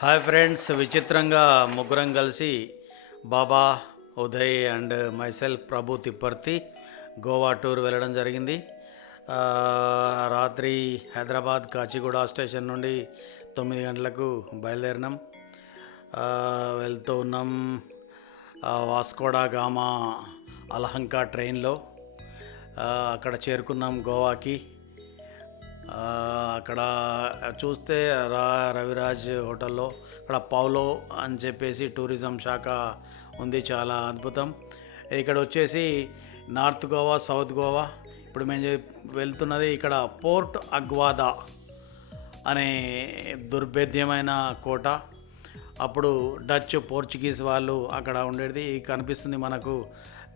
Hi friends, విచిత్రంగా ముగ్గురం కలిసి Baba, Uday and myself Prabhu Tipparthi Goa tour వెళ్ళడం జరిగింది. ఆ, రాత్రి హైదరాబాద్ కాచిగూడ స్టేషన్ నుండి 9 గంటలకు బయలుదేరినాం. వెళ్తూ ఉన్నాం వాస్కోడా గామా అలహంక ట్రైన్లో. అక్కడ చేరుకున్నాం గోవాకి. ఆ, అక్కడ చూస్తే రవిరాజ్ హోటల్లో అక్కడ పౌలో అని చెప్పేసి టూరిజం శాఖ ఉంది, చాలా అద్భుతం. ఇక్కడ వచ్చేసి నార్త్ గోవా, సౌత్ గోవా. ఇప్పుడు మేము వెళ్తున్నది ఇక్కడ పోర్ట్ అగ్వాదా అనే దుర్భేద్యమైన కోట. అప్పుడు డచ్, పోర్చుగీస్ వాళ్ళు అక్కడ ఉండేది. కనిపిస్తుంది మనకు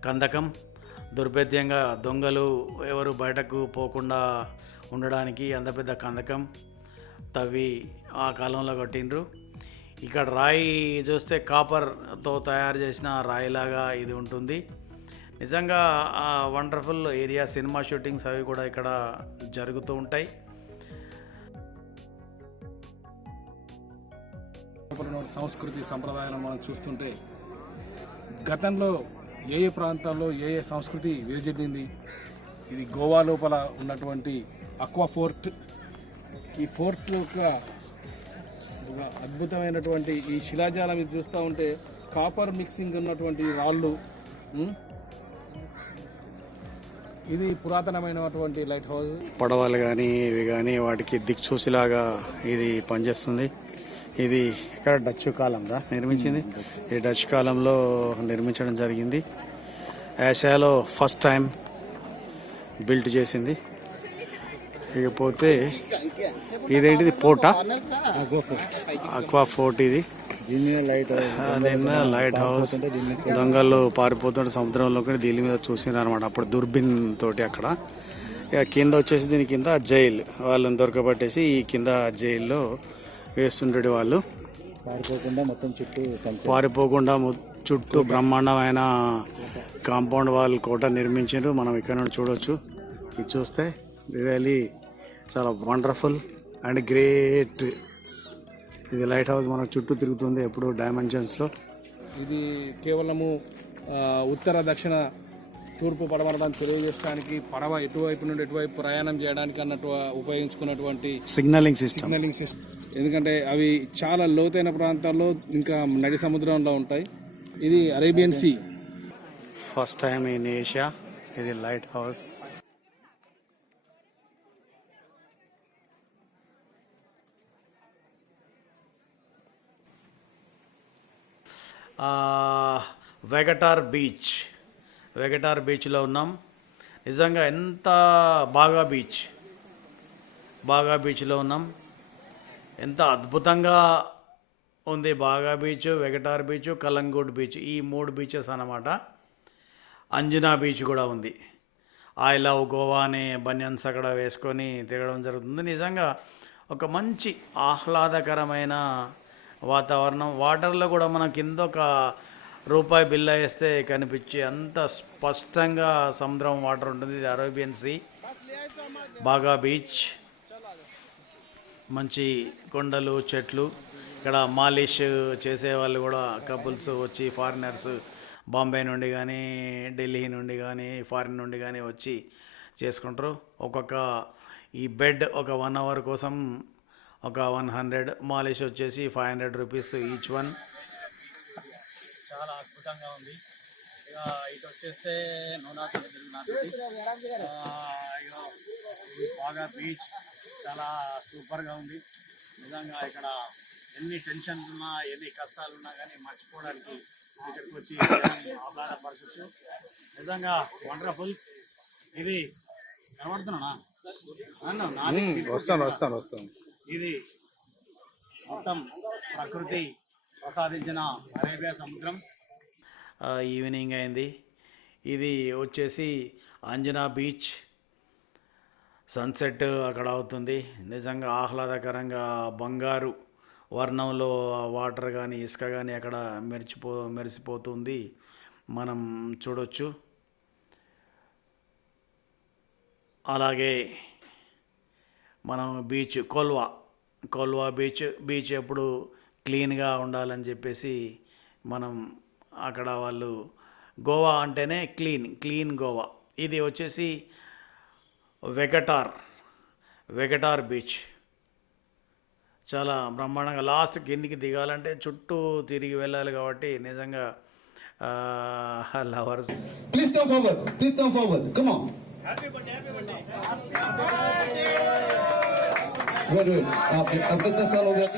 కందకం. దుర్భేద్యంగా దొంగలు ఎవరు బయటకు పోకుండా ఉండడానికి అంత పెద్ద కందకం తవ్వి ఆ కాలంలో కట్టిండ్రు. ఇక్కడ రాయి చూస్తే కాపర్తో తయారు చేసిన రాయిలాగా ఇది ఉంటుంది. నిజంగా వండర్ఫుల్ ఏరియా. సినిమా షూటింగ్స్ అవి కూడా ఇక్కడ జరుగుతూ ఉంటాయి. సంస్కృతి సంప్రదాయాలను మనం చూస్తుంటే గతంలో ఏ ప్రాంతాల్లో ఏ సంస్కృతి విరజిల్లింది. ఇది గోవా లోపల ఉన్నటువంటి అక్వా ఫోర్ట్. ఈ ఫోర్ట్ యొక్క ఒక అద్భుతమైనటువంటి ఈ శిలాజాలం ఇది చూస్తూ ఉంటే కాపర్ మిక్సింగ్ ఉన్నటువంటి రాళ్ళు. ఇది పురాతనమైనటువంటి లైట్ హౌస్. పడవలు కానీ ఇవి కానీ వాటికి దిక్సూసిలాగా ఇది పనిచేస్తుంది. ఇది ఇక్కడ డచ్ కాలంలో నిర్మించింది. ఈ డచ్ కాలంలో నిర్మించడం జరిగింది. ఏషియాలో ఫస్ట్ టైం బిల్ట్ చేసింది. ఇకపోతే ఇదేంటిది పోర్టా, అక్వా ఫోర్ట్. ఇది దీని లైట్ హౌస్. దొంగలు పారిపోతుంటే సముద్రంలోకి దీని మీద చూసినారు అనమాట. అప్పుడు దుర్బిన్ తోటి అక్కడ. ఇక కింద వచ్చేసి దీని కింద జైల్. వాళ్ళని దొరకబట్టేసి ఈ కింద జైల్లో వేస్తుంటాడు. వాళ్ళు పారిపోకుండా చుట్టూ బ్రహ్మాండమైన కాంపౌండ్ వాల్ కోట నిర్మించారు. మనం ఇక్కడ నుండి చూడవచ్చు. ఇది చూస్తే రియల్లీ చాలా వండర్ఫుల్ అండ్ గ్రేట్. ఇది లైట్ హౌస్ మనకు చుట్టూ తిరుగుతుంది ఎప్పుడు డైమెన్షన్స్లో. ఇది కేవలము ఉత్తర, దక్షిణ, తూర్పు, పడమరలను తెలియజేయడానికి పడవ ఎటువైపు నుండి ఎటువైపు ప్రయాణం చేయడానికి అన్నట్టు ఉపయోగించుకున్నటువంటి సిగ్నలింగ్ సిస్టమ్. ఎందుకంటే అవి చాలా లోతైన ప్రాంతాల్లో ఇంకా నడి సముద్రంలో ఉంటాయి. ఇది Arabian sea. First time in Asia ఇది లైట్ హౌస్. వెగటార్ బీచ్లో ఉన్నాం. నిజంగా ఎంత బాగా బీచ్లో ఉన్నాం. ఎంత అద్భుతంగా ఉంది. బాగా beach, Vagator beach, Calangute beach, ఈ 3 బీచెస్ అన్నమాట. అంజనా బీచ్ కూడా ఉంది. ఐ లవ్ గోవా అనే బనియన్స్ అక్కడ వేసుకొని తిరగడం జరుగుతుంది. నిజంగా ఒక మంచి ఆహ్లాదకరమైన వాతావరణం. వాటర్లో కూడా మన కింద ఒక రూపాయి బిల్ల వేస్తే కనిపించే అంత స్పష్టంగా సముద్రం వాటర్ ఉంటుంది. ఇది అరేబియన్ సీ. బాగా బీచ్, మంచి కొండలు, చెట్లు. ఇక్కడ మాలిష్ చేసేవాళ్ళు కూడా కపుల్స్ వచ్చి, ఫారినర్స్ బాంబే నుండి కానీ, ఢిల్లీ నుండి కానీ, ఫారిన్ నుండి కానీ వచ్చి చేసుకుంటారు. ఈ బెడ్ ఒక 1 అవర్ కోసం ఒక 100. మాలిష్ వచ్చేసి 500 రూపీస్ ఈచ్ వన్. చాలా అద్భుతంగా ఉంది. ఇక ఇటు వచ్చేస్తే బాగా బీచ్ చాలా సూపర్గా ఉంది. నిజంగా ఇక్కడ ఎన్ని టెన్షన్స్ ఉన్నా, ఎన్ని కష్టాలు ఉన్నా కానీ మర్చిపోవడానికి ఇక్కడికి వచ్చి ఆహ్లాదపరచచ్చు. నిజంగా వండర్ఫుల్. ఇది కనబడుతున్నా వస్తాను. ఇది మొత్తం ప్రకృతి ప్రసాదించిన అరేబియా సముద్రం. ఈవినింగ్ అయింది. ఇది వచ్చేసి అంజనా బీచ్. సన్సెట్ అక్కడ అవుతుంది. నిజంగా ఆహ్లాదకరంగా బంగారు వర్ణంలో వాటర్ కానీ, ఇసుక కానీ అక్కడ మెరిసిపోతుంది. మనం చూడొచ్చు. అలాగే మనం బీచ్ కోల్వా బీచ్ ఎప్పుడు క్లీన్గా ఉండాలని చెప్పేసి మనం అక్కడ వాళ్ళు గోవా అంటేనే క్లీన్ గోవా. ఇది వచ్చేసి వెగటార్ బీచ్. చాలా బ్రహ్మాండంగా లాస్ట్ కిందికి దిగాలంటే చుట్టూ తిరిగి వెళ్ళాలి కాబట్టి నిజంగా lovers. Please come forward. Come on. Good. अब कितना साल हो गया?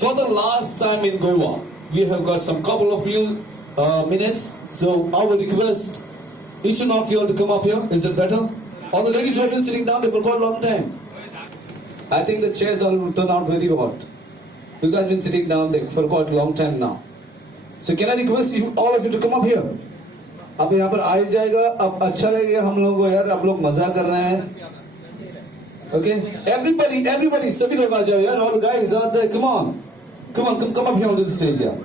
For the last time in Goa, we have got some couple of minutes. So I would request each and of you all to come up here. Is it better? All the ladies who have been sitting down there for quite a long time. I think the chairs all turn out very hot. You guys have been sitting down there for quite a long time now. So can I request you, all of you to come up here? अब यहाँ पर आ जाएगा, अब अच्छा लगेगा हम लोगों को यार, आप लोग मजा कर रहे हैं. Okay, everybody, सभी लोग आ जाओ यार, all guys out there, come on, come up here onto the stage, yeah.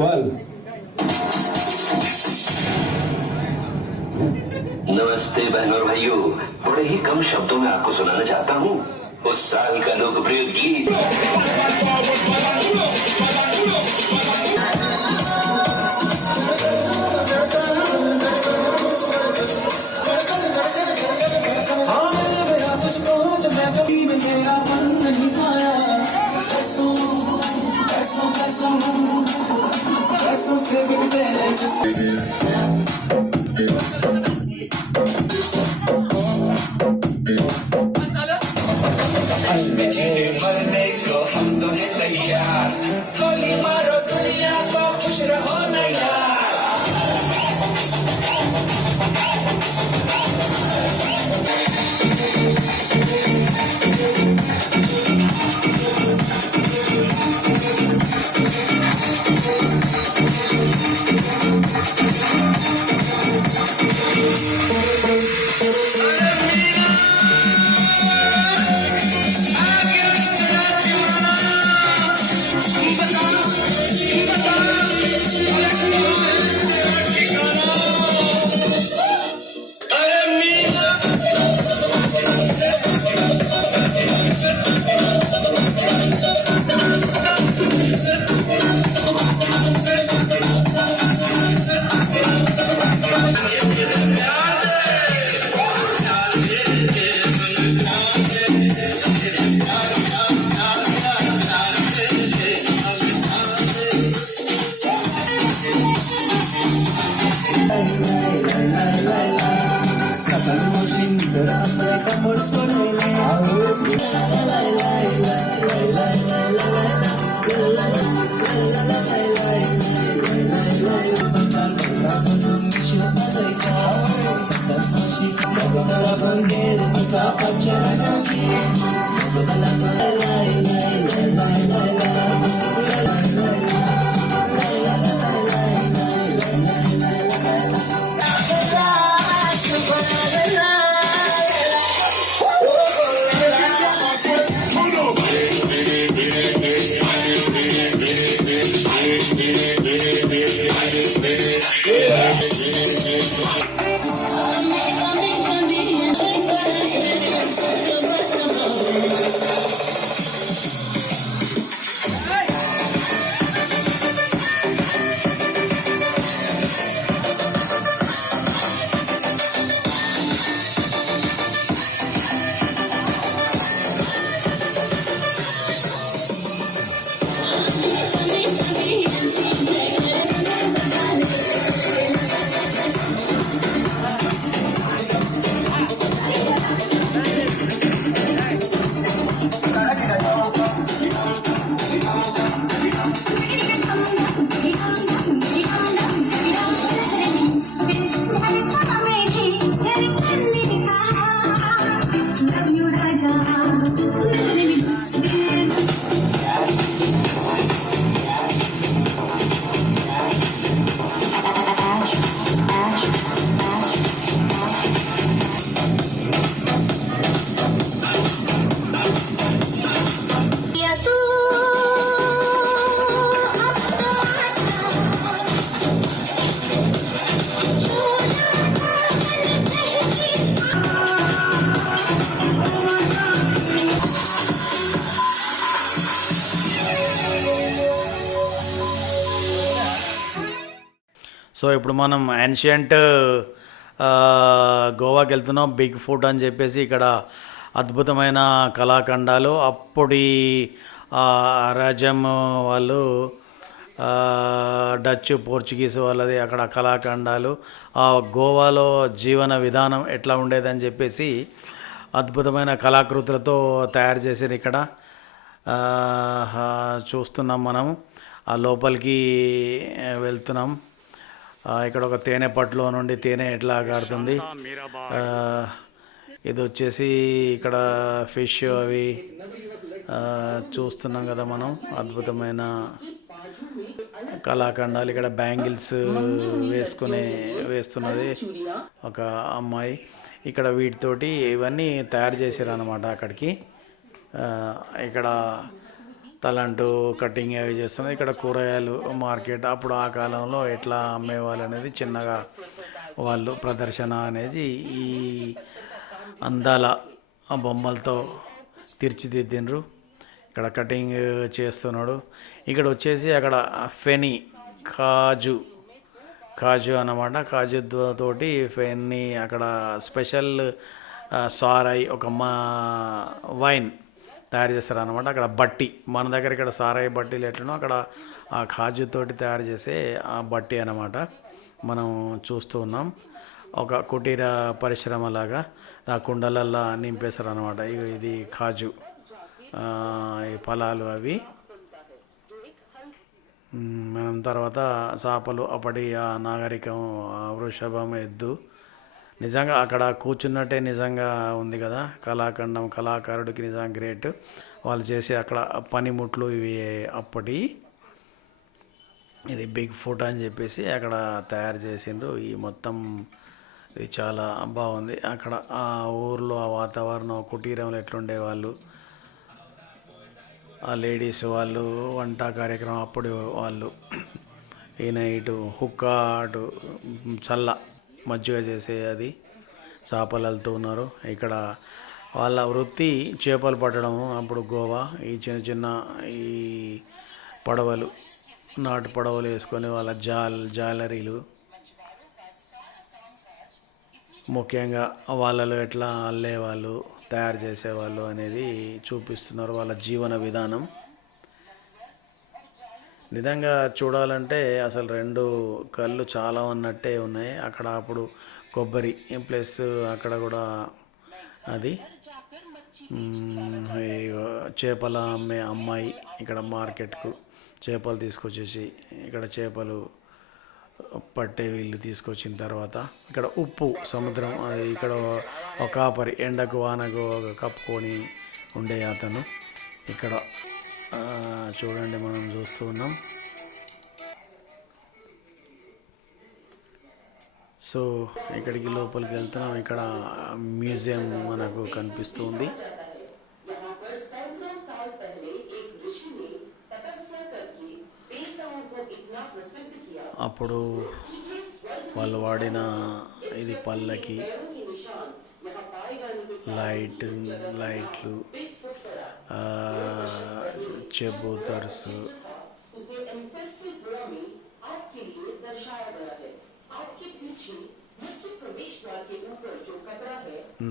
Well. नमस्ते बहनों और भाइयों, बड़े ही कम शब्दों में आपको सुनाना चाहता हूँ उस साल का लोकप्रिय गीत. मरने को हम तो है तैयार, गोली मारो दुनिया को, खुश रहो ना यार. Bandeira, se capa, tchau, tchau. So ఇప్పుడు మనం యాన్షియంట్ గోవాకి వెళ్తున్నాం. బిగ్ ఫుట్ అని చెప్పేసి ఇక్కడ అద్భుతమైన కళాఖండాలు అప్పటి రాజ్యం వాళ్ళు డచ్ పోర్చుగీస్ వాళ్ళది అక్కడ కళాఖండాలు ఆ గోవాలో జీవన విధానం ఎట్లా ఉండేదని చెప్పేసి అద్భుతమైన కళాకృతులతో తయారు చేశారు ఇక్కడ. చూస్తున్నాం మనము ఆ లోపలికి వెళ్తున్నాం. ఇక్కడ ఒక తేనె పట్టులో నుండి తేనె ఎట్లా కారుతుంది. ఇది వచ్చేసి ఇక్కడ ఫిష్ అవి చూస్తున్నాం కదా మనం. అద్భుతమైన కళాఖండాలు. ఇక్కడ బ్యాంగిల్స్ వేస్తున్నది ఒక అమ్మాయి. ఇక్కడ వీటితోటి ఇవన్నీ తయారు చేశారు అన్నమాట అక్కడికి. ఇక్కడ తలంటూ కటింగ్ అవి చేస్తున్నారు. ఇక్కడ కూరగాయలు మార్కెట్ అప్పుడు ఆ కాలంలో ఎట్లా అమ్మేవాళ్ళు అనేది చిన్నగా వాళ్ళు ప్రదర్శన అనేది ఈ అందాల బొమ్మలతో తీర్చిదిద్దిండ్రు. ఇక్కడ కటింగ్ చేస్తున్నాడు. ఇక్కడ వచ్చేసి అక్కడ ఫెనీ కాజు అన్నమాట. కాజు తోటి ఫెన్నీ అక్కడ స్పెషల్ సారాయి ఒక వైన్ తయారు చేస్తారు అన్నమాట. అక్కడ బట్టి మన దగ్గర ఇక్కడ సారాయి బట్టీలు ఎట్లనో అక్కడ ఆ కాజుతోటి తయారు చేసే ఆ బట్టి అన్నమాట మనం చూస్తూ ఉన్నాం. ఒక కుటీర పరిశ్రమ లాగా ఆ కుండలల్లా నింపేస్తారు అన్నమాట. ఇది కాజు ఈ ఫలాలు అవి. మనం తర్వాత చేపలు అప్పటి ఆ నాగరికం వృషభం ఎద్దు నిజంగా అక్కడ కూర్చున్నట్టే నిజంగా ఉంది కదా. కళాఖండం కళాకారుడికి నిజంగా గ్రేట్. వాళ్ళు చేసే అక్కడ పనిముట్లు ఇవి అప్పటి. ఇది బిగ్ ఫుట్ అని చెప్పేసి అక్కడ తయారు చేసిండ్రు. ఈ మొత్తం ఇది చాలా బాగుంది. అక్కడ ఆ ఊర్లో ఆ వాతావరణం కుటీరంలో ఎట్లుండే వాళ్ళు ఆ లేడీస్ వాళ్ళు వంట కార్యక్రమం అప్పుడు వాళ్ళు. ఈయన ఇటు హుక్క అటు చల్ల మజ్జిగ చేసే అది చేపలు వెళ్తూ ఉన్నారు. ఇక్కడ వాళ్ళ వృత్తి చేపలు పట్టడం. అప్పుడు గోవా ఈ చిన్న చిన్న ఈ పడవలు నాటు పడవలు వేసుకొని వాళ్ళ జాలరీలు ముఖ్యంగా వాళ్ళలో ఎట్లా అల్లేవాళ్ళు తయారు చేసేవాళ్ళు అనేది చూపిస్తున్నారు వాళ్ళ జీవన విధానం. నిజంగా చూడాలంటే అసలు రెండు కళ్ళు చాలా ఉన్నట్టే ఉన్నాయి. అక్కడ అప్పుడు కొబ్బరి ప్లస్ అక్కడ కూడా అది చేపల అమ్మే అమ్మాయి ఇక్కడ మార్కెట్కు చేపలు తీసుకొచ్చేసి ఇక్కడ చేపలు పట్టే వీళ్ళు తీసుకొచ్చిన తర్వాత ఇక్కడ ఉప్పు సముద్రం అది ఇక్కడ ఒక కాపరి ఎండకు వానకు కప్పుకొని ఉండే అతను ఇక్కడ చూడండి మనం చూస్తూ ఉన్నాం. సో ఇక్కడికి లోపలికి వెళ్తున్నాం. ఇక్కడ మ్యూజియం మనకు కనిపిస్తుంది. అప్పుడు వాళ్ళు వాడిన ఇది పల్లకి లైట్లు చెబూతర్స్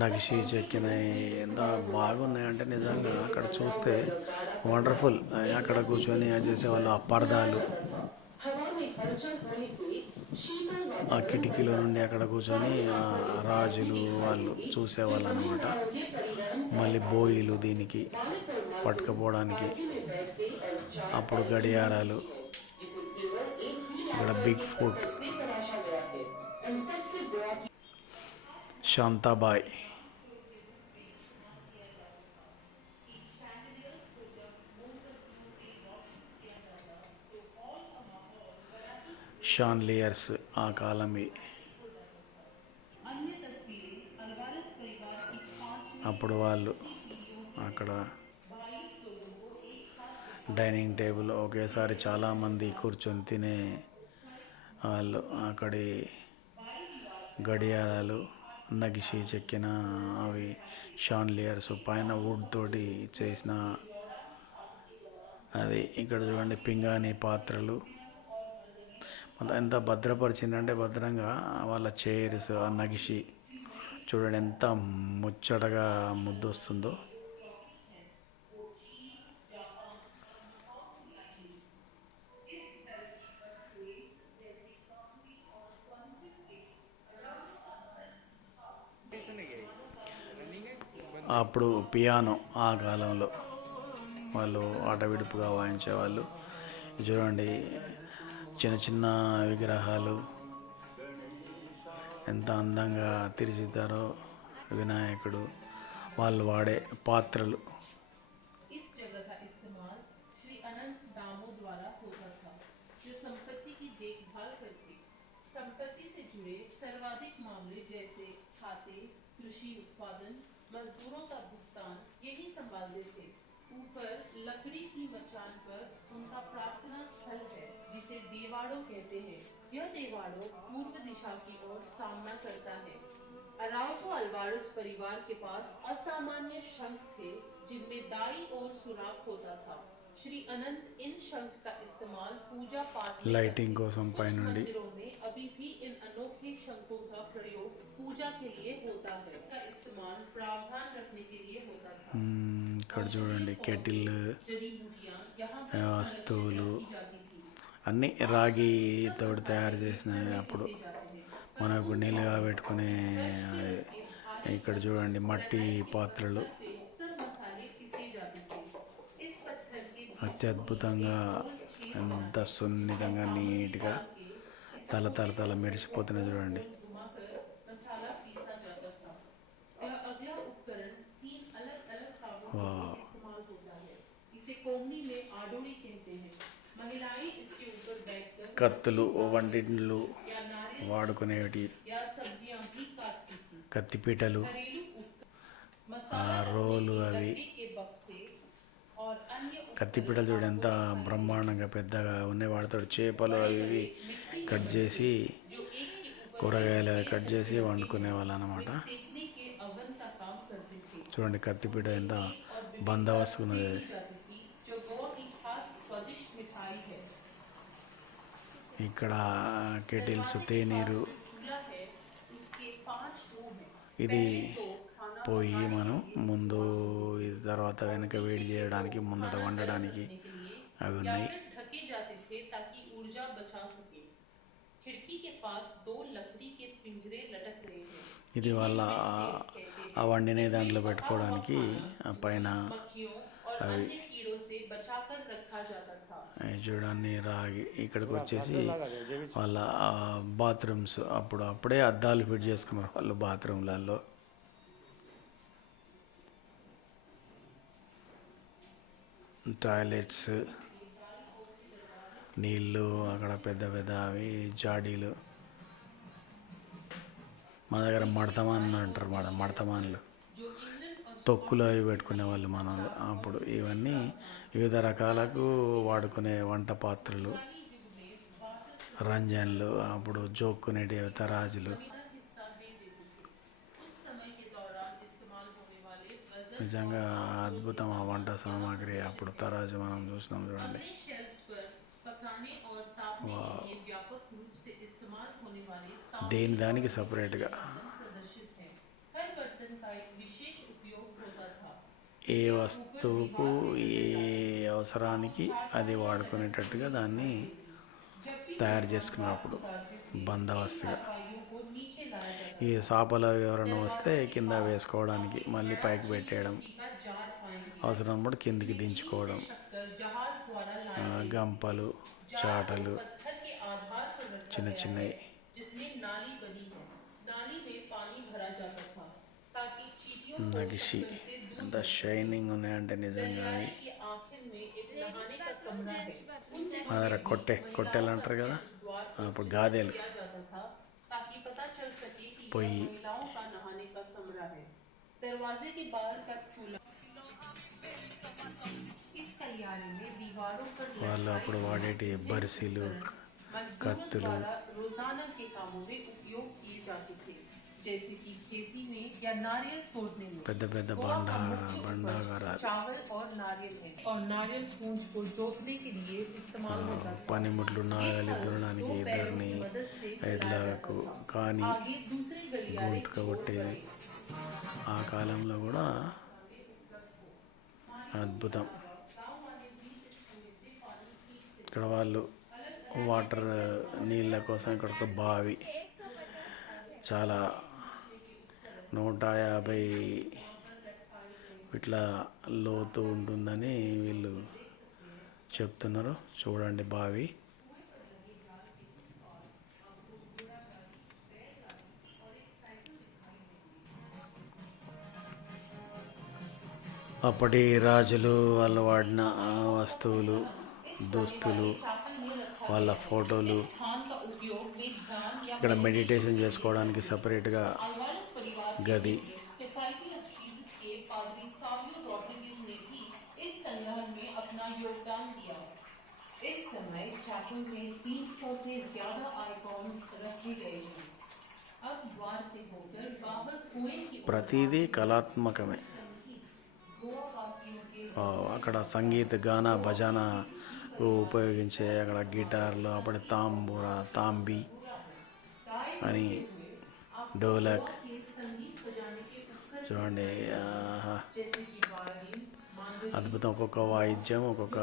నగిషి చెక్కిన ఎంత బాగున్నాయంటే నిజంగా అక్కడ చూస్తే వండర్ఫుల్. అక్కడ కూర్చొని చేసేవాళ్ళు ఆ పరదాలు ఆ కిటికీలో నుండి అక్కడ కూర్చొని రాజులు వాళ్ళు చూసేవాళ్ళు అనమాట. మళ్ళీ బోయిలు దీనికి పట్టుకపోవడానికి అప్పుడు గడియారాలు. ఇక్కడ బిగ్ ఫుట్ శాంతాబాయ్ షాన్లియర్స్ ఆ కాలమే. అప్పుడు వాళ్ళు అక్కడ డైనింగ్ టేబుల్ ఒకేసారి చాలామంది కూర్చొని తినే వాళ్ళు. అక్కడి గడియారాలు నగిషి చెక్కిన అవి షాన్లియర్స్ పైన వుడ్ తోటి చేసిన అది. ఇక్కడ చూడండి పింగాణి పాత్రలు. ఎంత భద్రపరిచిందంటే భద్రంగా వాళ్ళ చైర్స్ ఆ నగిషి చూడండి ఎంత ముచ్చటగా ముద్దు వస్తుందో. అప్పుడు పియానో ఆ కాలంలో వాళ్ళు ఆట విడుపుగా వాయించేవాళ్ళు. చూడండి చిన్న చిన్న విగ్రహాలు ఎంత అందంగా తీర్చిదిద్దారో. వినాయకుడు, వాళ్ళు వాడే పాత్రలు. इस जगह का इस्तेमाल श्री अनंत दामों द्वारा होता था, जो संपत्ति की देखभाल करके संपत्ति से जुड़े सर्वाधिक मामले जैसे खाते, कृषि उत्पादन, मजदूरों का भुगतान यही संभालते थे। ऊपर लकड़ी की मचान पर उनका प्रार्थना स्थल है, जिसे देवाड़ो कहते हैं। यह देवाड़ो पूर्व दिशा की ओर सामना करता है। अराउजो अल्वारेस परिवार के पास असामान्य शंख थे, जिनमें दाई ओर सुराख होता था। श्री अनंत इन शंख का इस्तेमाल पूजा पाठ में లైటింగ్ करते। కోసం कुछ పైనుండి मंदिरों में अभी भी इन अनोखे शंखों का प्रयोग पूजा के लिए होता है। का इस्तेमाल प्रावधान रखने के लिए होता था। ఇక్కడ చూడండి కెటిల్, जड़ी बूटियां यहाँ पर వస్తువులు रखी जाती थी। అన్నీ రాగితో తయారు చేసినవి. అప్పుడు మనం ఇప్పుడు నీళ్ళుగా పెట్టుకునే ఇక్కడ చూడండి మట్టి పాత్రలు अक्सर मसाले पीसे जाते थे। इस पत्थर के అత్యద్భుతంగా ఎంత సున్నితంగా నీట్గా తల మెరిసిపోతున్నాయి చూడండి. घुमाकर मसाला पीसा जाता था। यह अगला उपकरण 3 अलग-अलग कामों के लिए इस्तेमाल होता है। इसे कोंगनी में आडोरी कहते हैं। महिलाएं इसके ऊपर बैठकर కత్తులు, వంటిండ్లు या नारियल వాడుకునేవి, या सब्जियां भी काटती थी। కత్తిపీటలు, घरेलू उपकरण ఆ मसाला రోలు అవి. लकड़ी के बक्से और अन्य కత్తిపీటలు చూడు ఎంత బ్రహ్మాండంగా పెద్దగా ఉన్నాయి. వాటితో చేపలు అవి ఇవి కట్ చేసి, కూరగాయలు అవి కట్ చేసి వండుకునే వాళ్ళు అన్నమాట. सेकने के अवन का काम करते थे। చూడండి కత్తిపీట ఎంత బందోబస్తు ఉన్నది. जाती थी, जो गौ की खास स्वादिष्ट मिठाई है। ఇక్కడ కెటిల్స్, తేనీరు. चूल्हा है, उसके 5 मुंह हैं। ఇది तो खाना పొయ్యి మనం ముందు ఇది తర్వాత వెనక వేడి చేయడానికి, ముందట వండడానికి అవి या ఉన్నాయి. फिर ढके जाते थे ताकि ऊर्जा बचा सके। खिड़की के पास 2 लकड़ी के पिंजरे लटक रहे हैं। ఇది వాళ్ళ ఆ వండినే దాంట్లో పెట్టుకోవడానికి ఆ పైన मक्खियों और अन्य कीड़ों से बचाकर रखा जाता था। చూడండి రాగి. ఇక్కడికి వచ్చేసి వాళ్ళ బాత్రూమ్స్ అప్పుడే అద్దాలు ఫిట్ చేసుకున్నారు వాళ్ళు బాత్రూమ్లలో. టాయిలెట్స్, నీళ్ళు, అక్కడ పెద్ద పెద్ద అవి జాడీలు. మా దగ్గర మడతమాన్లు అంటారు, మడతమాన్లు తొక్కులు అవి పెట్టుకునే వాళ్ళు మనం అప్పుడు. ఇవన్నీ వివిధ రకాలకు వాడుకునే వంట పాత్రలు, రంజన్లు, అప్పుడు జోక్కునేటివి తరాజులు. నిజంగా అద్భుతం ఆ వంట సామాగ్రి. అప్పుడు తరాజు మనం చూసినాం చూడండి. अपने शेल्फ्स पर पकाने और तापने के लिए व्यापक रूप से इस्तेमाल होने वाले దేని దానికి సపరేట్గా प्रदर्शित हैं। हर बर्तन का एक विशेष उपयोग होता था। ఏ వస్తువుకు ఏ అవసరానికి అది వాడుకునేటట్టుగా దాన్ని తయారు చేసుకున్నారు అప్పుడు బందోబస్తుగా. सफाइयों को नीचे लाया जाता ఈ సాపలు ఎవరైనా వస్తే కింద వేసుకోవడానికి, మళ్ళీ పైకి పెట్టేయడం, था। जार पाएंगे అవసరం కూడా కిందికి దించుకోవడం. शक्कर जहाज द्वारा लाए గంపలు, చాటలు पत्थर के आधार पर रखा చిన్న చిన్నవి. जिसमें नाली बनी है। नाली में पानी भरा जाता था ताकि चींटियों को నగిషి शक्कर से दूर ఎంత షైనింగ్ ఉన్నాయంటే నిజంగా అవి. के आखिर में एक नहाने का कमरा है। उन మా దగ్గర కొట్టెలు అంటారు కదా, అప్పుడు గాదెలు, किया जाता था ताकि पता चल सके कि यह పొయ్యి. महिलाओं का नहाने का कमरा है। दरवाजे के बाहर का चूल्हा इस गलियारे में दीवारों पर వాళ్ళు అప్పుడు వాడేటి బరిసీలు, मजदूरों కత్తులు, द्वारा रोजाना के कामों में उपयोग किए जाते थे। जैसे कि खेती में या नारियल तोड़ने में। పెద్ద పెద్ద गोवा का मुख्य उपज బండాగారాలు, चावल और नारियल है और नारियल पूंज को जोतने के लिए इस्तेमाल होता था। పనిముట్లు, ये నాగలి हल దున్నడానికి दो बैलों ఇద్దరిని की मदद से चलाया ఎడ్లకు जाता था। కానీ आगे दूसरे गलियारे గుంటుక की ओर కొట్టేది. बढ़े। ఆ కాలంలో కూడా అద్భుతం. ఇక్కడ వాళ్ళు వాటర్ నీళ్ళ కోసం ఇక్కడ ఒక బావి చాలా 150 ఇట్లా లోతు ఉంటుందని వీళ్ళు చెప్తున్నారు. చూడండి బావి. అప్పటి రాజులు వాళ్ళు వాడిన వస్తువులు, దుస్తులు, వాళ్ళ ఫోటోలు, स्थान का उपयोग वे ध्यान या ఇక్కడ మెడిటేషన్ చేసుకోవడానికి సపరేట్గా अल्वारेस परिवार గది. सोसाइटी ऑफ जीसस के पादरी सावियो रॉड्रिगेज ने भी इस संग्रहण में अपना योगदान दिया। इस समय चैपल में 300 से ज्यादा आइकॉन्स रखे गए हैं। अब द्वार से होकर बाहर कुएं की ओर ప్రతిదీ కళాత్మకమే. गोवा वासियों के అక్కడ సంగీత, గాన, భజన ఉపయోగించే అక్కడ గిటార్లు, అప్పటి తాంబి అని డోలక్ చూడండి. जैसे कि वायलिन, అద్భుతం. ఒక్కొక్క వాయిద్యం ఒక్కొక్క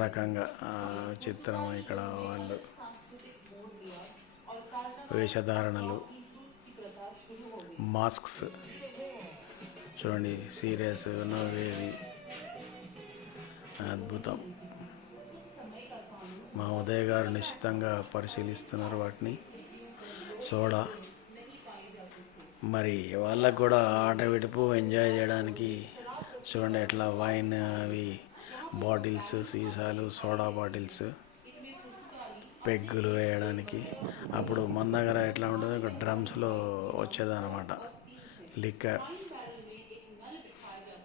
రకంగా చిత్రం. ఇక్కడ వాళ్ళు వేషధారణలు, మాస్క్స్ చూడండి, సీరియస్ నవ్వేది. అద్భుతం. మా ఉదయ్ గారు నిశ్చితంగా పరిశీలిస్తున్నారు వాటిని. సోడా మరి వాళ్ళకు కూడా ఆట విడుపు ఎంజాయ్ చేయడానికి చూడండి ఎట్లా వైన్ అవి బాటిల్స్, సీసాలు, సోడా బాటిల్స్, పెగ్గులు వేయడానికి. అప్పుడు మన దగ్గర ఎట్లా ఉంటుందో ఒక డ్రమ్స్లో వచ్చేదన్నమాట లిక్కర్.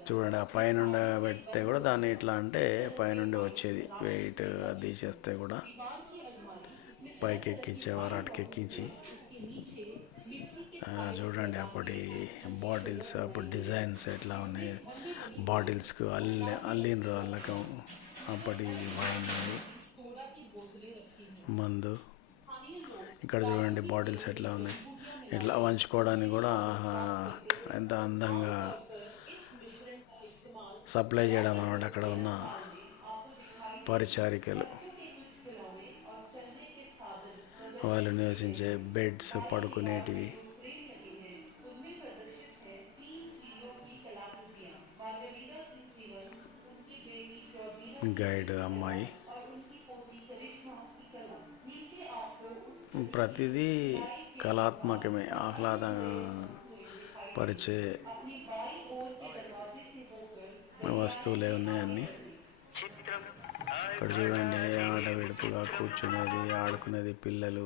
చూడండి ఆ పైనుండి పెడితే కూడా దాన్ని ఇట్లా అంటే పైనుండి వచ్చేది. వెయిట్ అది తీసేస్తే కూడా పైకి ఎక్కించేవారు, అటుకి ఎక్కించి. చూడండి అప్పటి బాటిల్స్, అప్పుడు డిజైన్స్ ఎట్లా ఉన్నాయి. బాటిల్స్కు అల్లిండ్రు అల్లకం. అప్పటి వైన్, మందు. ఇక్కడ చూడండి బాటిల్స్ ఎట్లా ఉన్నాయి. ఇట్లా వంచుకోవడానికి కూడా ఎంత అందంగా సప్లై చేయడం అన్నమాట. అక్కడ ఉన్న పరిచారికలు వాళ్ళు నివసించే బెడ్స్, పడుకునేటివి. గైడ్ అమ్మాయి. ప్రతిదీ కళాత్మకమే, పరిచే వస్తువులే ఉన్నాయి అన్నీ. ఇక్కడ చూడండి ఆట విడుపుగా కూర్చునేది, ఆడుకునేది పిల్లలు.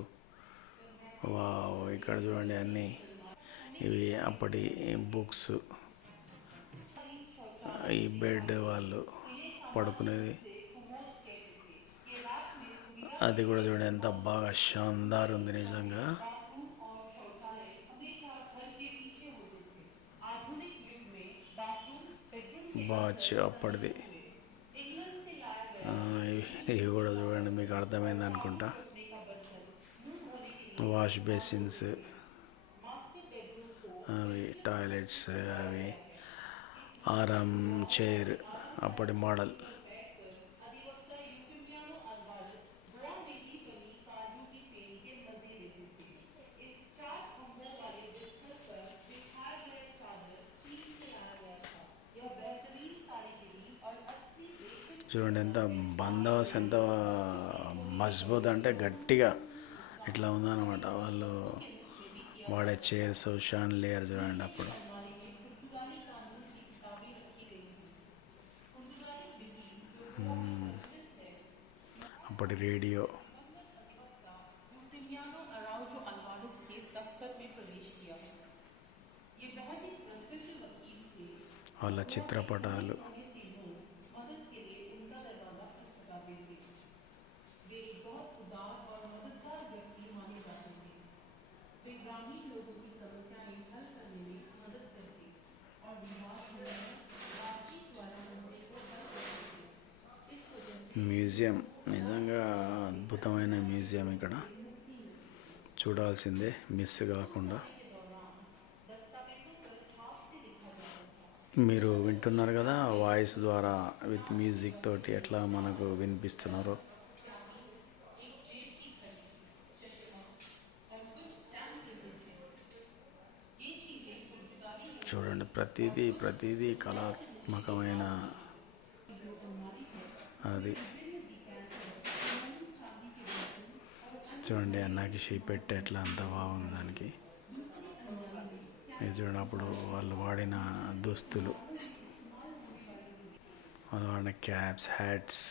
వావ్. ఇక్కడ చూడండి అన్నీ ఇవి అప్పటి బుక్స్. ఈ బెడ్ వాళ్ళు పడుకునేది. అది కూడా చూడండి ఎంత బాగా షాందార్ ఉంది నిజంగా. వాచ్ అప్పటిది. ఇవి కూడా చూడండి, మీకు అర్థమైంది అనుకుంటా. వాష్ బేసిన్స్, అవి టాయిలెట్స్, అవి ఆరామ్ చైర్ అప్పటి మోడల్. చూడండి ఎంత బందోబస్తు, ఎంత మజబూత్ అంటే గట్టిగా ఇట్లా ఉందన్నమాట. వాళ్ళు వాడే చైర్స్, షాన్లియర్ చూడండి అప్పుడు. అప్పటి రేడియో. వాళ్ళ చిత్రపటాలు. ग्रामीण మ్యూజియం నిజంగా అద్భుతమైన మ్యూజియం. ఇక్కడ చూడాల్సిందే, మిస్ కాకుండా. మీరు వింటున్నారు కదా వాయిస్ ద్వారా, విత్ మ్యూజిక్ తోటి ఎట్లా మనకు వినిపిస్తున్నారో. చూడండి, ప్రతిదీ కళాత్మకమైన అది. చూడండి అన్నకి షేప్ పెట్టే ఎట్లా అంత బాగుంది దానికి. ఇది చూడండి, అప్పుడు వాళ్ళు వాడిన దుస్తులు, వాళ్ళు వాడిన క్యాప్స్, హ్యాట్స్,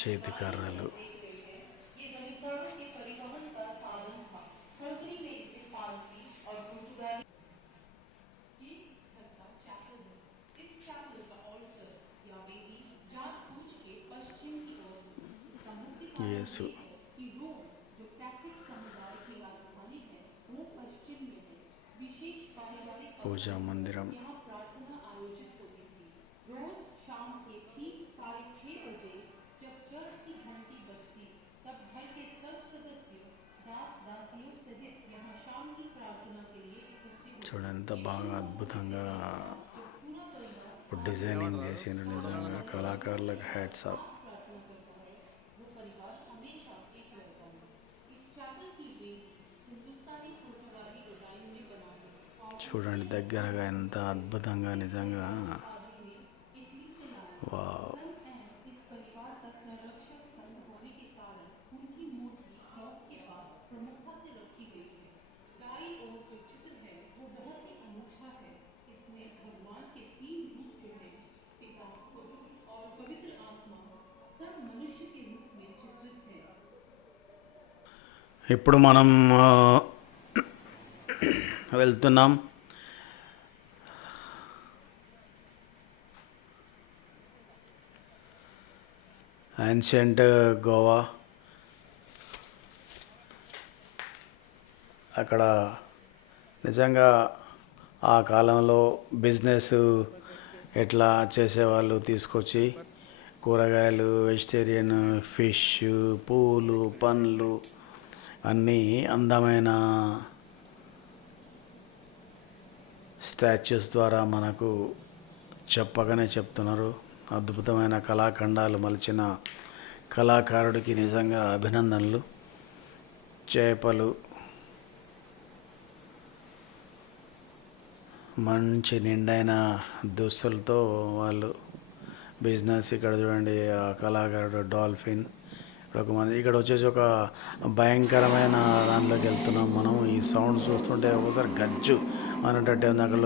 చేతి కర్రలు. యేసు పూజా మందిరం. చూడండి ఎంత బాగా అద్భుతంగా డిజైనింగ్ చేసిండ్రు. నిజంగా కళాకారులకు హ్యాట్స్ ఆఫ్. చూడండి దగ్గరగా ఎంత అద్భుతంగా, నిజంగా వావ్. ఇప్పుడు మనం వెళ్తున్నాం యాన్షియంట్ గోవా. అక్కడ నిజంగా ఆ కాలంలో బిజినెస్ ఎట్లా చేసేవాళ్ళు, తీసుకొచ్చి కూరగాయలు, వెజిటేరియన్, ఫిష్, పూలు, పండ్లు అన్నీ అందమైన స్టాచ్యూస్ ద్వారా మనకు చెప్పగానే చెప్తున్నారు. అద్భుతమైన కళాఖండాలు మలిచిన కళాకారుడికి నిజంగా అభినందనలు. చేపలు, మంచి నిండైన దుస్తులతో వాళ్ళు బిజినెస్. ఇక్కడ చూడండి ఆ కళాకారుడు డాల్ఫిన్. ఇక్కడ వచ్చేసి ఒక భయంకరమైన దాంట్లోకి వెళ్తున్నాం మనం. ఈ సౌండ్ చూస్తుంటే ఒకసారి గజ్జు అనేటట్టు ఉంది. అక్కడ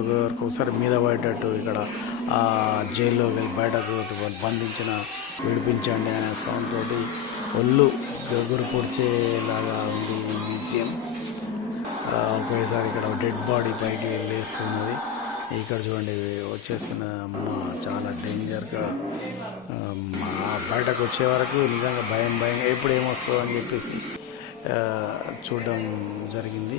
ఒకసారి మీద పడేటట్టు. ఇక్కడ ఆ జైల్లో వెళ్ళి బయటకు బంధించిన విడిపించండి అనే సౌండ్ తోటి ఒళ్ళు గగురు పొడిచేలాగా ఉంది ఈ మ్యూజియం. ఒకేసారి ఇక్కడ డెడ్ బాడీ పైకి వెళ్ళేస్తున్నది. ఇక్కడ చూడండి వచ్చేస్తున్న చాలా డేంజర్గా. బయటకు వచ్చే వరకు నిజంగా భయంగా ఎప్పుడు ఏమొస్తుందో అని చెప్పేసి చూడడం జరిగింది.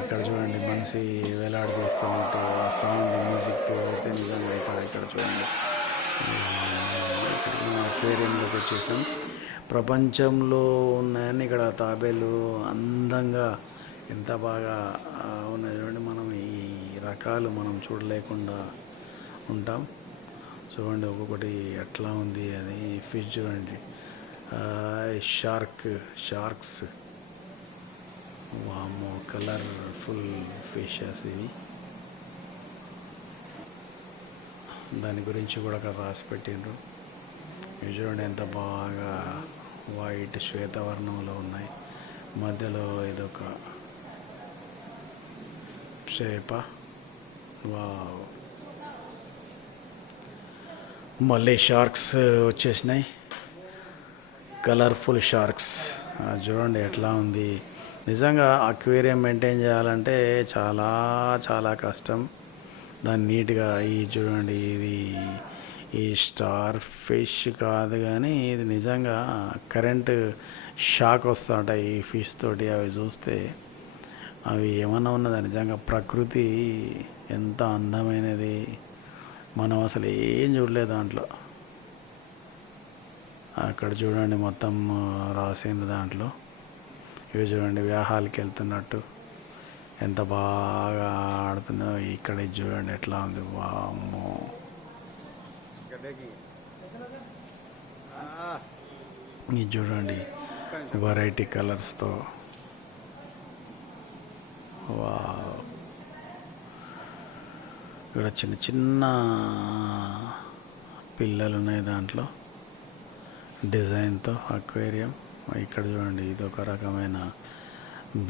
ఇక్కడ చూడండి మనిషి వేలాడదీస్తున్నట్టు ఆ సౌండ్ మ్యూజిక్తో అయితే నిజంగా ఇక్కడ చూడండి. అక్వేరియంలోకి వచ్చేసాం. ప్రపంచంలో ఉన్నాయని ఇక్కడ తాబేలు అందంగా ఎంత బాగా ఉన్నాయి చూడండి. మనం ఈ రకాలు మనం చూడలేకుండా ఉంటాం. చూడండి ఒక్కొక్కటి ఎట్లా ఉంది అది. ఫిష్ చూడండి, షార్క్స్, వామో కలర్ఫుల్ ఫిషెస్ ఇవి. దాని గురించి కూడా అక్కడ రాసి పెట్టిండ్రు. ఇవి చూడండి ఎంత బాగా వైట్ శ్వేతవర్ణంలో ఉన్నాయి. మధ్యలో ఇదొక చేప. వావ్. మళ్ళీ షార్క్స్ వచ్చేసినాయి, కలర్ఫుల్ షార్క్స్. చూడండి ఎట్లా ఉంది. నిజంగా అక్వేరియం మెయింటైన్ చేయాలంటే చాలా చాలా కష్టం. దాన్ని నీట్గా ఈ చూడండి, ఇది ఈ స్టార్ ఫిష్ కాదు కానీ ఇది నిజంగా కరెంటు షాక్ వస్తూ ఉంటాయి ఈ ఫిష్ తోటి. అవి చూస్తే అవి ఏమన్నా ఉన్నదా? నిజంగా ప్రకృతి ఎంత అందమైనది, మనం అసలు ఏం చూడలేదు దాంట్లో. అక్కడ చూడండి మొత్తం రాసింది దాంట్లో. ఇవి చూడండి వివాహాలకి వెళ్తున్నట్టు ఎంత బాగా ఆడుతుందో. ఇక్కడ ఇది చూడండి ఎట్లా ఉంది, వామ్మో. ఇది చూడండి వెరైటీ కలర్స్తో, వా. ఇక్కడ చిన్న చిన్న పిల్లలు ఉన్నాయి దాంట్లో డిజైన్తో అక్వేరియం. ఇక్కడ చూడండి ఇది ఒక రకమైన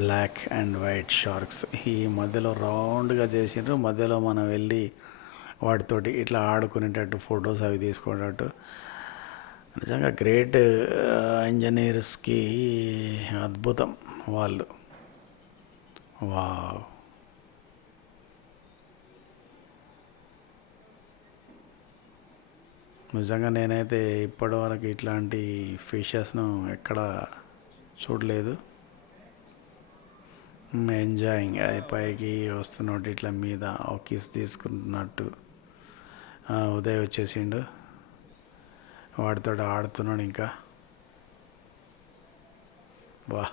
బ్లాక్ అండ్ వైట్ షార్క్స్. ఈ మధ్యలో రౌండ్గా చేసిండ్రు, మధ్యలో మనం వెళ్ళి వాటితోటి ఇట్లా ఆడుకునేటట్టు ఫొటోస్ అవి తీసుకునేటట్టు. నిజంగా గ్రేట్ ఇంజనీర్స్కి అద్భుతం వాళ్ళు. వా. నిజంగా నేనైతే ఇప్పటివరకు ఇట్లాంటి ఫిషెస్ను ఎక్కడ చూడలేదు. ఎంజాయింగ్, అది పైకి వస్తున్నట్టు ఇట్లా మీద ఒక కిస్ తీసుకుంటున్నట్టు. ఉదయ్ వచ్చేసిండు, వాడితో ఆడుతున్నాడు. ఇంకా వా,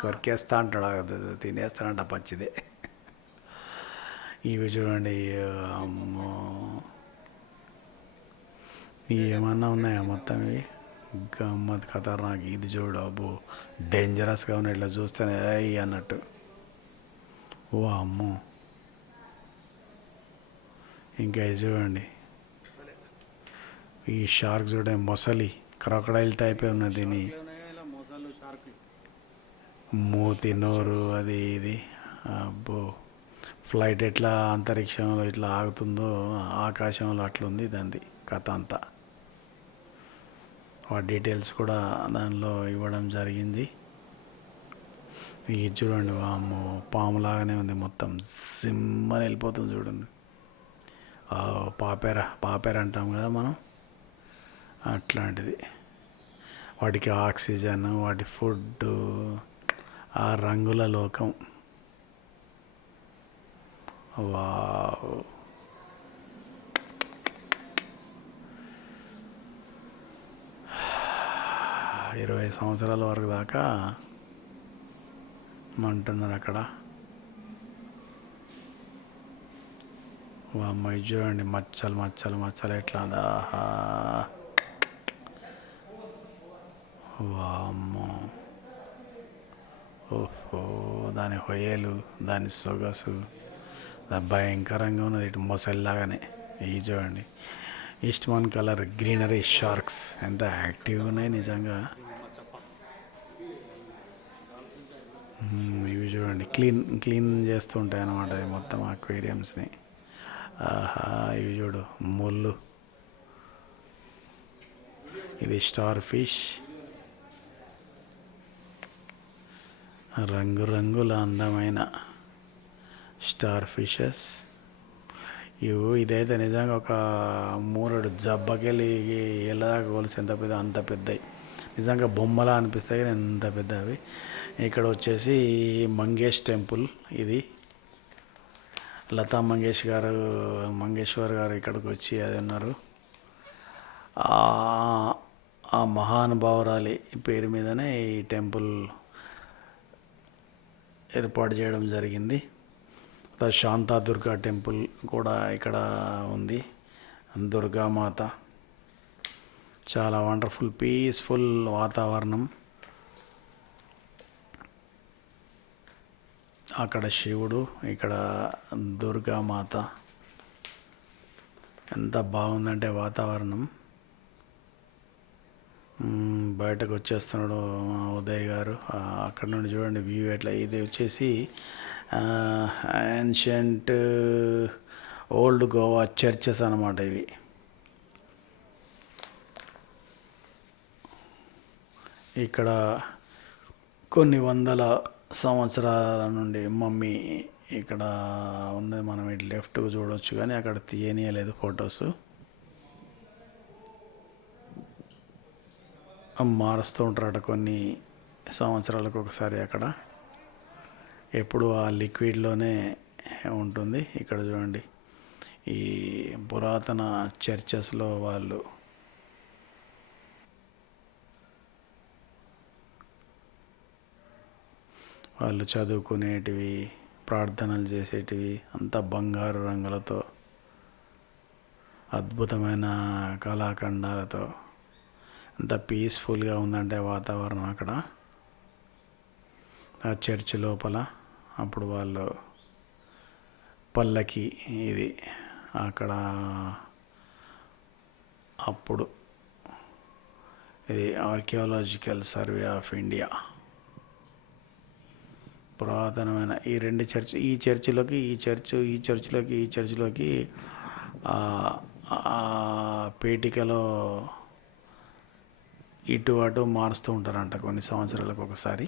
కొరికేస్తా అంటాడు, తినేస్తానంట పచ్చిదే. ఇవి చూడండి, అమ్మో, ఏమన్నా ఉన్నాయా మొత్తం ఇవి? గమ్మత్ ఖతర్నాక్. ఇది చూడు, అబ్బో డేంజరస్గా ఉన్నాయి, ఇట్లా చూస్తేనే అన్నట్టు. ఓ అమ్మో. ఇంకా ఇది చూడండి, ఈ షార్క్ చూడండి, మొసలి క్రొకడైల్ టైపే ఉన్నది. దీని మూతి, నోరు, అది ఇది. అబ్బో, ఫ్లైట్ ఎట్లా అంతరిక్షంలో ఇట్లా ఆగుతుందో ఆకాశంలో అట్లుంది దాన్ని కథ అంతా. వాటి డీటెయిల్స్ కూడా దానిలో ఇవ్వడం జరిగింది. ఇది చూడండి, వామ్మో, పాములాగానే ఉంది మొత్తం, సిమ్మని వెళ్ళిపోతుంది చూడండి. పాపేర అంటాం కదా మనం, అట్లాంటిది. వాటికి ఆక్సిజన్, వాటి ఫుడ్, ఆ రంగుల లోకం. వావ్. 20 సంవత్సరాల వరకు దాకా అంటున్నారు అక్కడ. అమ్మాయి చూడండి, మచ్చలు మచ్చలు మచ్చలు ఎట్లా. వామ్మో, ఓహో, దాని హొయ్యలు, దాని సొగసు భయంకరంగా ఉన్నది. ఇటు మొసల్లాగానే. ఇవి చూడండి, ఈస్ట్మన్ కలర్ గ్రీనరీ షార్క్స్ ఎంత యాక్టివ్గా ఉన్నాయి నిజంగా. ఇవి చూడండి, క్లీన్ చేస్తూ ఉంటాయి అన్నమాట ఇది మొత్తం అక్వేరియంస్ని. ఆహా, ఇవి చూడు, ముళ్ళు. ఇది స్టార్ ఫిష్, రంగురంగుల అందమైన స్టార్ ఫిషెస్. ఇదైతే నిజంగా ఒక మూరడు జబ్బకెళ్ళి ఎలా కోల్సి ఎంత పెద్ద, అంత పెద్దవి నిజంగా బొమ్మలా అనిపిస్తాయి, ఎంత పెద్దవి. ఇక్కడ వచ్చేసి మంగేష్ టెంపుల్. ఇది లతా మంగేశ్వర్ గారు ఇక్కడికి వచ్చి అది ఉన్నారు. ఆ మహానుభావురాలి పేరు మీదనే ఈ టెంపుల్ ఏర్పాటు చేయడం జరిగింది. శాంతా దుర్గా టెంపుల్ కూడా ఇక్కడ ఉంది. దుర్గామాత, చాలా వండర్ఫుల్ పీస్ఫుల్ వాతావరణం. అక్కడ శివుడు, ఇక్కడ దుర్గామాత. ఎంత బాగుందంటే వాతావరణం. బయటకు వచ్చేస్తున్నాడు ఉదయ్ గారు. అక్కడ నుండి చూడండి వ్యూ ఎట్లా. ఇది వచ్చేసి యాన్షియంట్ ఓల్డ్ గోవా చర్చెస్ అన్నమాట ఇవి. ఇక్కడ కొన్ని వందల సంవత్సరాల నుండి మమ్మీ ఇక్కడ ఉంది. మనం ఇటు లెఫ్ట్కు చూడవచ్చు, కానీ అక్కడ తీయనీయలేదు ఫొటోస్. మారుస్తూ ఉంటారట కొన్ని సంవత్సరాలకు ఒకసారి. అక్కడ ఎప్పుడు ఆ లిక్విడ్లోనే ఉంటుంది. ఇక్కడ చూడండి, ఈ పురాతన చర్చెస్లో వాళ్ళు వాళ్ళు చదువుకునేటివి, ప్రార్థనలు చేసేటివి అంతా బంగారు రంగులతో, అద్భుతమైన కళాఖండాలతో అంత పీస్ఫుల్గా ఉందంటే వాతావరణం అక్కడ ఆ చర్చ్ లోపల. అప్పుడు వాళ్ళు పల్లకి ఇది అక్కడ అప్పుడు ఇది ఆర్కియాలజికల్ సర్వే ఆఫ్ ఇండియా పురాతనమైన ఈ రెండు చర్చ్, ఈ చర్చిలోకి ఈ చర్చ్, ఈ చర్చిలోకి ఈ చర్చిలోకి పేటికలో ఇటు అటు మారుస్తూ ఉంటారంట కొన్ని సంవత్సరాలకు ఒకసారి.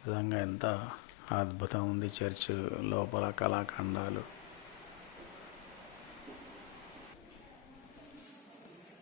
నిజంగా ఎంత అద్భుతం ఉంది చర్చ్ లోపల కళాఖండాలు.